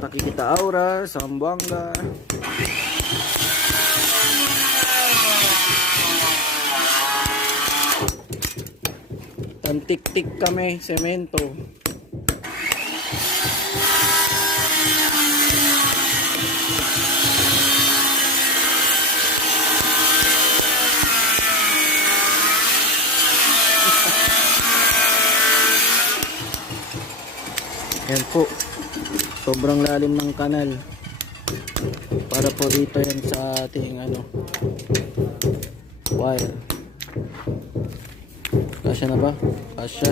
Nakikita Aura, Zamboanga. Tantik-tik kami, semento. Yan po, sobrang lalim ng kanal. Para po dito yan sa ating wire. Kasya na ba? Kasya.